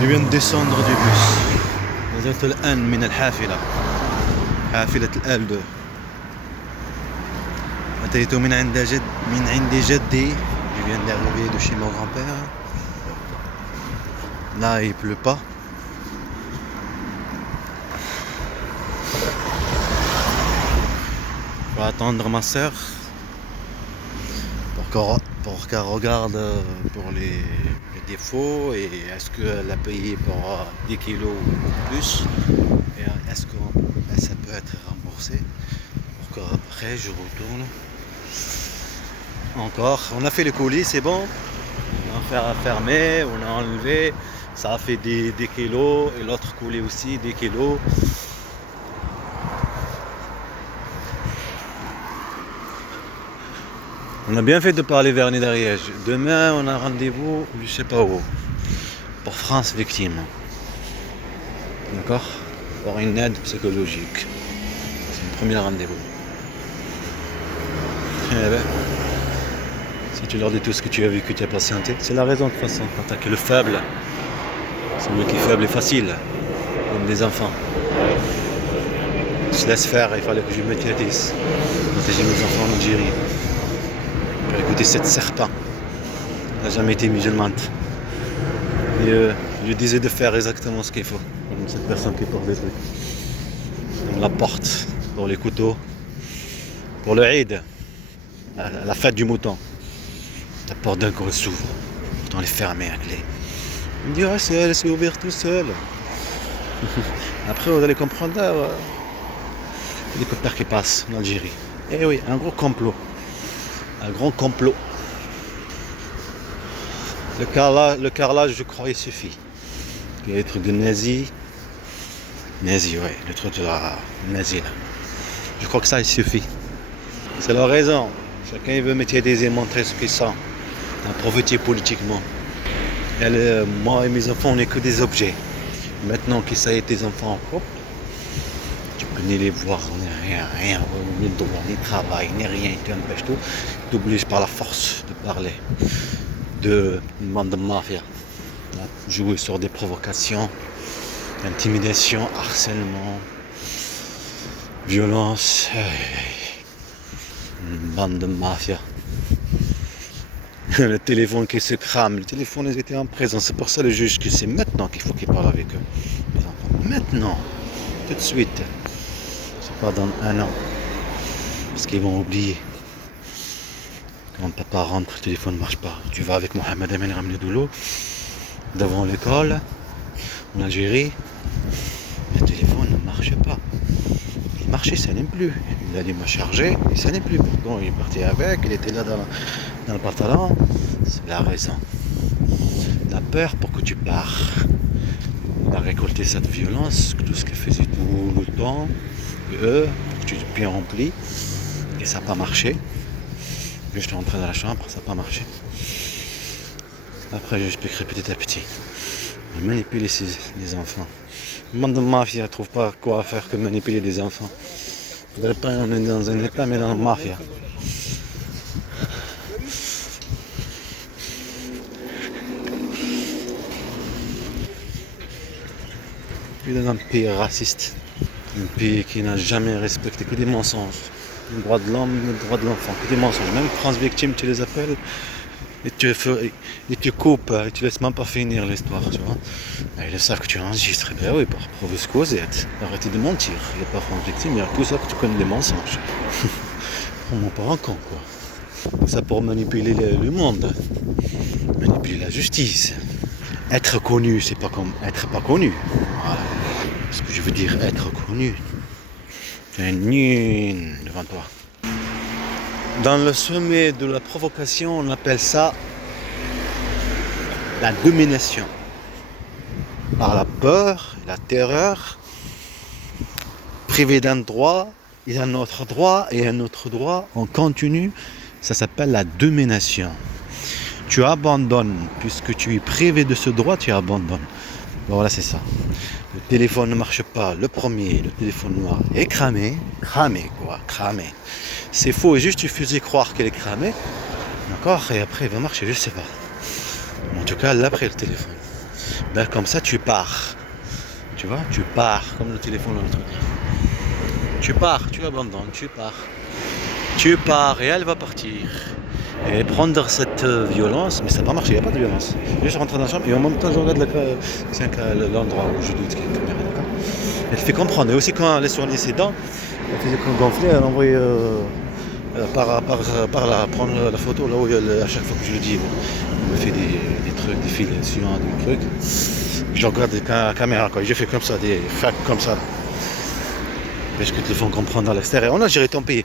Je viens de descendre du bus. نزلت الآن من الحافلة حافلة الآل2. أتيت من عند جدي. Je viens d'arriver de chez mon grand-père. Là il pleut pas. Je vais attendre ma soeur pour qu'elle regarde pour les défauts et est-ce qu'elle a payé pour 10 kilos ou plus et est-ce que ça peut être remboursé pour qu'après je retourne encore. On a fait le colis, c'est bon, on a fermé, on a enlevé, ça a fait des kilos et l'autre colis aussi des kilos. On a bien fait de parler Vernis d'Ariège. Demain, on a rendez-vous, je sais pas où, pour France Victime. D'accord? Pour une aide psychologique. C'est le premier rendez-vous. Eh ben, si tu leur dis tout ce que tu as vécu, tu as patienté, c'est la raison de toute façon. Attaquer le faible. Celui qui est faible et facile. Comme des enfants. Je se laisse faire, il fallait que je me médiatise. Protéger mes enfants en Algérie. Pour écouter cette serpent. Elle n'a jamais été musulmane. Et je lui disais de faire exactement ce qu'il faut. Comme cette personne qui porte des trucs. Comme la porte pour les couteaux. Pour le Eid. La fête du mouton. La porte d'un coup s'ouvre. Pourtant elle est fermée à clé. Il me dit ah, elle s'est ouverte tout seul. Après vous allez comprendre l'hélicoptère qui passe en Algérie. Eh oui, un gros complot. Un grand complot. Le carrelage, je crois, il suffit. Il y a des trucs de nazis. Nazis, ouais, le truc de la nazie là. Je crois que ça, il suffit. C'est la raison. Chacun veut médiatiser, montrer ce qu'il sent. En profiter politiquement. Moi et mes enfants, on n'est que des objets. Maintenant que ça y est, tes enfants, hop, tu peux ni les voir, rien, ni droit, ni travail, ni rien, tu empêches tout. Tu t'obliges par la force de parler de une bande de mafia. Jouer sur des provocations, intimidation, harcèlement, violence. Une bande de mafia. Le téléphone qui se crame, le téléphone ils étaient en présence. C'est pour ça le juge que c'est maintenant qu'il faut qu'il parle avec eux. Les enfants. Maintenant, tout de suite. C'est pas dans un an. Parce qu'ils vont oublier. Quand papa rentre, le téléphone ne marche pas. Tu vas avec Mohamed Amin Ramledoulou devant l'école en Algérie. Le téléphone ne marche pas. Il marchait, ça n'est plus. Il a dit m'a chargé et ça n'est plus. Pourtant il est parti avec, il était là dans le pantalon. C'est la raison. La peur pour que tu pars. Il a récolté cette violence, tout ce qu'il faisait tout le temps. Et eux, pour que tu es bien rempli. Et ça n'a pas marché. Je suis rentré dans la chambre, ça n'a pas marché. Après, j'expliquerai petit à petit. Manipuler les enfants. Le monde de mafia ne trouve pas quoi faire que manipuler des enfants. On est dans un état, mais dans la mafia. Il est dans un pays raciste. Un pays qui n'a jamais respecté que des mensonges. Le droit de l'homme, le droit de l'enfant, que des mensonges. Même France Victime, tu les appelles et tu coupes et tu laisses même pas finir l'histoire, tu vois. Et ils savent que tu enregistres. Ben oui, pour prouver ce que vous êtes. Arrêtez de mentir. Il n'y a pas France Victime, il y a tout ça que tu connais des mensonges. On m'en pas un con, quoi. Ça pour manipuler le monde. Manipuler la justice. Être connu, c'est pas comme être pas connu. Voilà. Ce que je veux dire, être connu. Tu es nul devant toi. Dans le sommet de la provocation, on appelle ça la domination. Par la peur, la terreur, privé d'un droit, et un autre droit, et un autre droit, on continue, ça s'appelle la domination. Tu abandonnes, puisque tu es privé de ce droit, tu abandonnes. Voilà, c'est ça. Le téléphone ne marche pas, le premier, le téléphone noir est cramé, cramé. C'est faux, et juste tu faisais croire qu'elle est cramée, d'accord, et après il va marcher, je sais pas. En tout cas, là, après le téléphone. Ben, comme ça, tu pars. Tu vois, tu pars, comme le téléphone ou le truc. Tu pars, tu abandonnes, tu pars. Tu pars et elle va partir. Et prendre cette violence, mais ça n'a pas marché, il n'y a pas de violence. Je suis rentré dans la chambre et en même temps je regarde l'endroit où je doute qu'il y a une caméra, d'accord. Elle fait comprendre. Et aussi quand elle est soignée ses dents, elle faisait gonfler, elle envoyait par là, prendre la photo là où à chaque fois que je le dis, il me fait des trucs, des fils suivants, des trucs. Je regarde la caméra, quoi. Je fais comme ça, des facs comme ça. Parce que te font comprendre à l'extérieur. En Algérie, ton pays.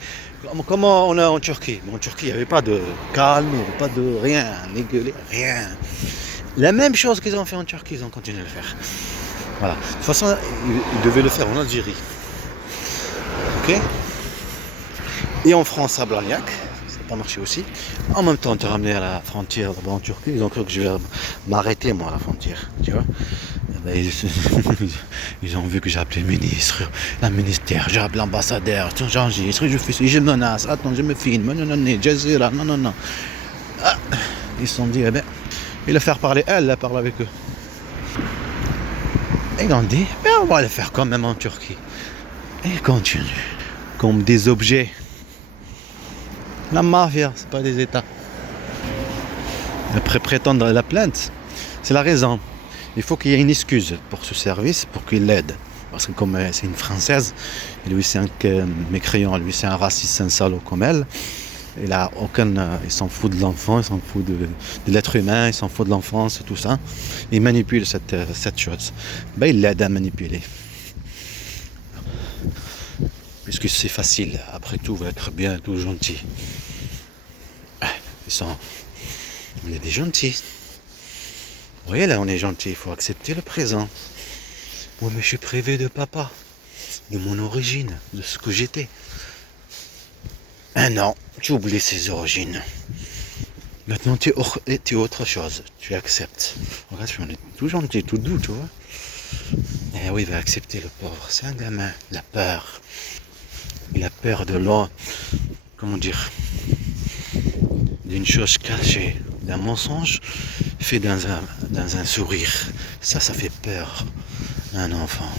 Comment on est en Turquie? En Turquie, il n'y avait pas de calme, il n'y avait pas de rien, ni gueuler, rien. La même chose qu'ils ont fait en Turquie, ils ont continué à le faire. Voilà. De toute façon, ils devaient le faire en Algérie. Ok? Et en France, à Blagnac, ça n'a pas marché aussi. En même temps, te ramener à la frontière là-bas en Turquie, ils ont cru que je vais m'arrêter, moi, à la frontière. Tu vois? Ils ont vu que j'ai appelé le ministre, la ministère, j'ai appelé l'ambassadeur, j'enregistre, je fais, je menace, attends, je me filme, non, Jazeera, non. Ah, ils se sont dit, eh ben, il va faire parler elle, elle parle avec eux. Et ils ont dit, ben on va le faire quand même en Turquie. Et ils continuent, comme des objets. La mafia, c'est pas des États. Après prétendre la plainte, c'est la raison. Il faut qu'il y ait une excuse pour ce service, pour qu'il l'aide. Parce que comme c'est une Française, et lui c'est un mécréant, lui c'est un raciste, c'est un salaud comme elle. Il a aucun, il s'en fout de l'enfant, il s'en fout de l'être humain, il s'en fout de l'enfance, tout ça. Il manipule cette chose. Ben, il l'aide à manipuler. Puisque c'est facile, après tout, va être bien, tout gentil. On est des gentils. Vous voyez là, on est gentil, il faut accepter le présent. Oui, mais je suis privé de papa, de mon origine, de ce que j'étais. Non, tu oublies ses origines. Maintenant, tu es autre chose, tu acceptes. Regarde, on est tout gentil, tout doux, tu vois. Eh oui, il va accepter le pauvre, c'est un gamin, il a peur. Il a peur de l'eau, comment dire, d'une chose cachée, d'un mensonge fait dans un sourire. Ça fait peur à un enfant.